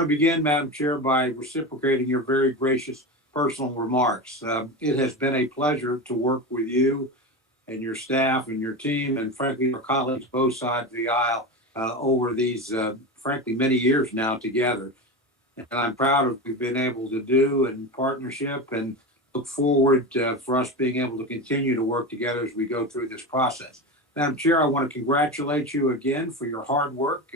to begin, Madam Chair, by reciprocating your very gracious personal remarks. It has been a pleasure to work with you and your staff and your team, and frankly, our colleagues both sides of the aisle over these, frankly, many years now together. And I'm proud of what we've been able to do in partnership and look forward for us being able to continue to work together as we go through this process. Madam Chair, I want to congratulate you again for your hard work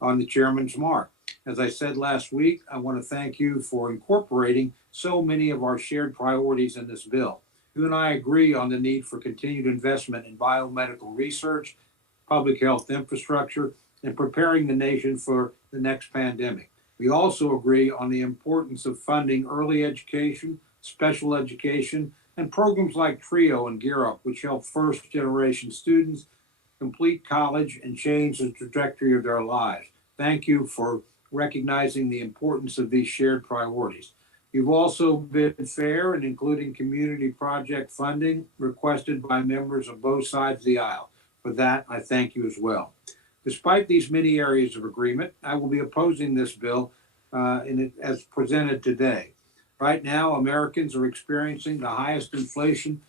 on the chairman's mark. As I said last week, I want to thank you for incorporating so many of our shared priorities in this bill. You and I agree on the need for continued investment in biomedical research, public health infrastructure, and preparing the nation for the next pandemic. We also agree on the importance of funding early education, special education, and programs like TRIO and Gear Up, which help first-generation students complete college and change the trajectory of their lives. Thank you for recognizing the importance of these shared priorities. You've also been fair in including community project funding requested by members of both sides of the aisle. For that, I thank you as well. Despite these many areas of agreement, I will be opposing this bill as presented today. Right now, Americans are experiencing the highest inflation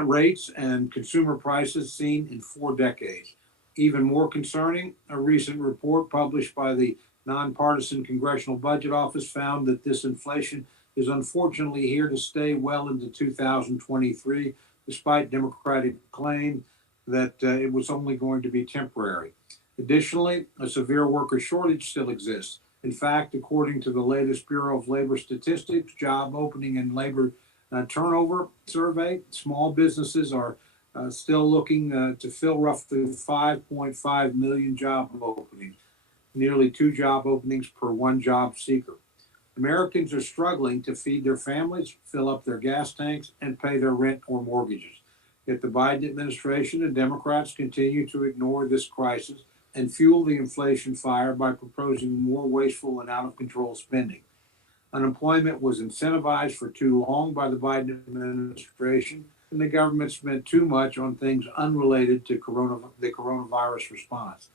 rates and consumer prices seen in 4 decades. Even more concerning, a recent report published by the nonpartisan Congressional Budget Office found that this inflation is unfortunately here to stay well into 2023, despite Democratic claim that it was only going to be temporary. Additionally, a severe worker shortage still exists. In fact, according to the latest Bureau of Labor Statistics job opening and labor turnover survey, small businesses are still looking to fill roughly 5.5 million job openings, nearly 2 job openings per 1 job seeker. Americans are struggling to feed their families, fill up their gas tanks, and pay their rent or mortgages. Yet the Biden administration and Democrats continue to ignore this crisis and fuel the inflation fire by proposing more wasteful and out of control spending. Unemployment was incentivized for too long by the Biden administration, and the government spent too much on things unrelated to the coronavirus response.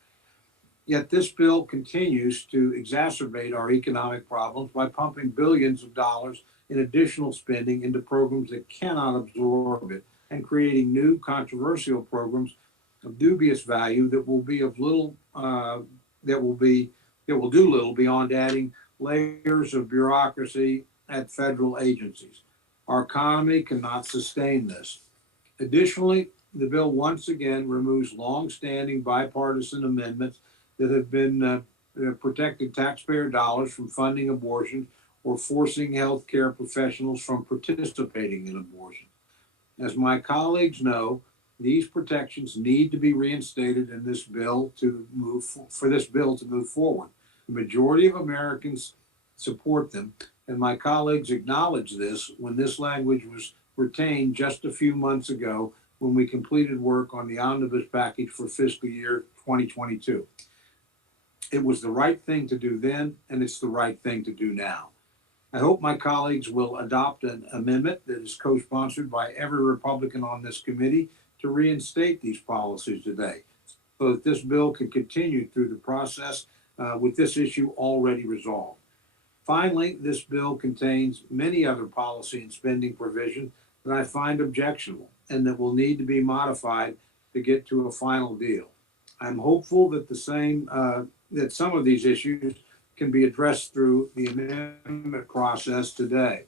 Yet this bill continues to exacerbate our economic problems by pumping billions of dollars in additional spending into programs that cannot absorb it, and creating new controversial programs of dubious value that will be of little that will do little beyond adding layers of bureaucracy at federal agencies. Our economy cannot sustain this. Additionally, the bill once again removes long-standing bipartisan amendments that have been protected taxpayer dollars from funding abortion or forcing healthcare professionals from participating in abortion. As my colleagues know, these protections need to be reinstated in this bill for this bill to move forward. The majority of Americans support them, and my colleagues acknowledged this when this language was retained just a few months ago when we completed work on the omnibus package for fiscal year 2022. It was the right thing to do then, and it's the right thing to do now. I hope my colleagues will adopt an amendment that is co-sponsored by every Republican on this committee to reinstate these policies today, so that this bill can continue through the process with this issue already resolved. Finally, this bill contains many other policy and spending provisions that I find objectionable and that will need to be modified to get to a final deal. I'm hopeful that that some of these issues can be addressed through the amendment process today.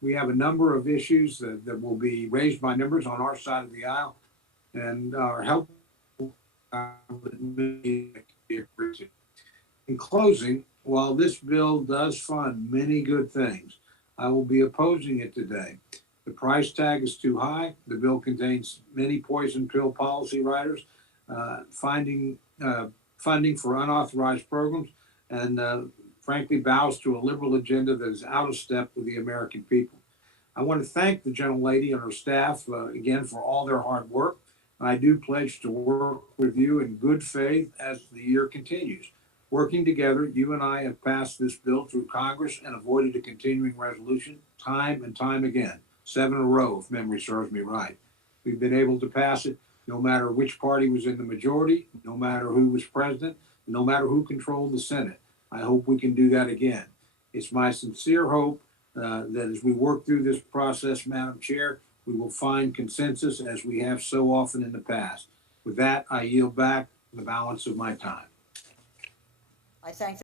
We have a number of issues that will be raised by members on our side of the aisle and are helpful. In closing, while this bill does fund many good things, I will be opposing it today. The price tag is too high. The bill contains many poison pill policy writers, funding for unauthorized programs, and frankly bows to a liberal agenda that is out of step with the American people. I want to thank the gentlelady and her staff again for all their hard work. I do pledge to work with you in good faith as the year continues. Working together, you and I have passed this bill through Congress and avoided a continuing resolution time and time again, 7 in a row, if memory serves me right. We've been able to pass it no matter which party was in the majority, no matter who was president, no matter who controlled the Senate. I hope we can do that again. It's my sincere hope that as we work through this process, Madam Chair, we will find consensus as we have so often in the past. With that, I yield back the balance of my time. I thank